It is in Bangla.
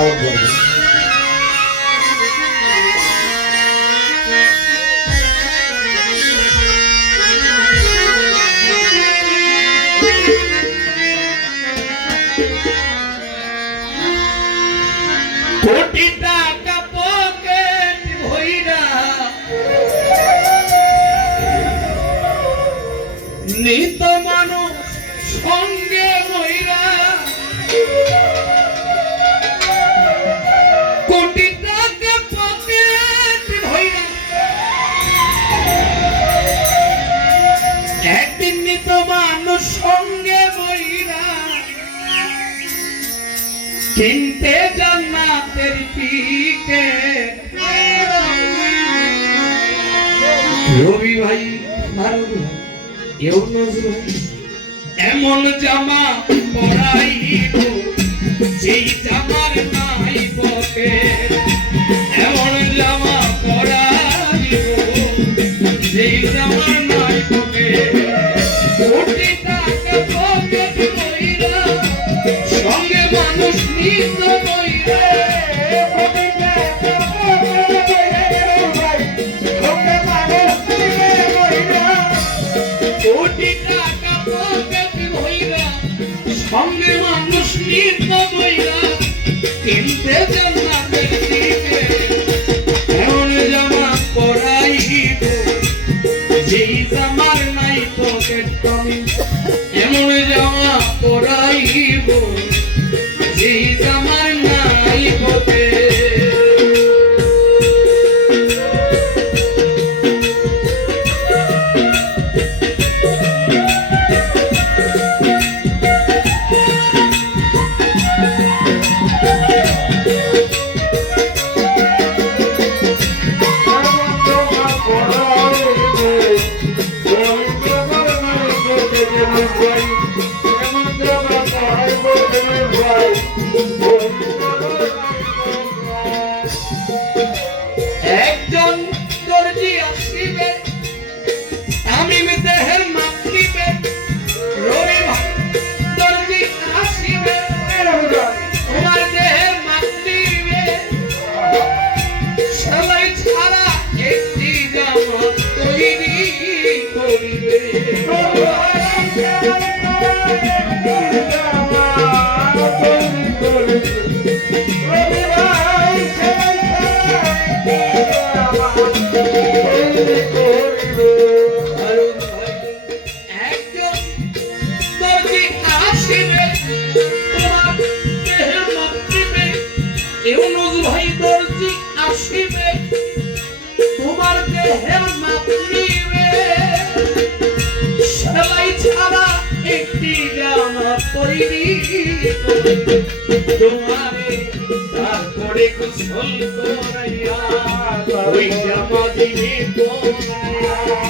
সাউন্ড করবে। কোটি টাকা পকেট ভইরা নিত মানুষ সঙ্গে বইরা, কোটি টাকা পকেট ভইরা একদিন নিত মানুষ সঙ্গে বইরা, কিনতে জান্নাতের টিকেট। রবি ভাই মারুল এমন জামা পরাইব যেই জামার নাই পকেট, এমন জামা পরাইব যেই জামার নাই পকেট। কোটি টাকা পকেট বইরা সঙ্গে মানুষ নিত বইরা, কোটি টাকা পকেট সঙ্গে মানুষ নিত বইরা, কোটি টাকা পকেট বইরা সঙ্গে মানুষ নিত বইরা, কিনতে জান্নাতের টিকেট। এমন জামা পরাইব যেই জামার নাই পকেট, এমন জামা পরাইব যেই জামার নাই পকেট। একজন দর্জি আসিবে তামিম দেহের মাপ দিবে, রবি ভাই দর্জি আসিবে তোমার দেহের মাপ দিবে, সেলাই ছাড়া একটি জামা তৈরি করিবে। একজন দর্জি আসিবে তোমার দেহের মাপ দিবে, ইউনুস ভাই দর্জি আসিবে তোমার দেহের মাপ নিবে, সেলাই ছাড়া একটি জামা তৈরি তোমারে, তারপরে গোসল করাইয়া ওই জামা দিবে তোমায়।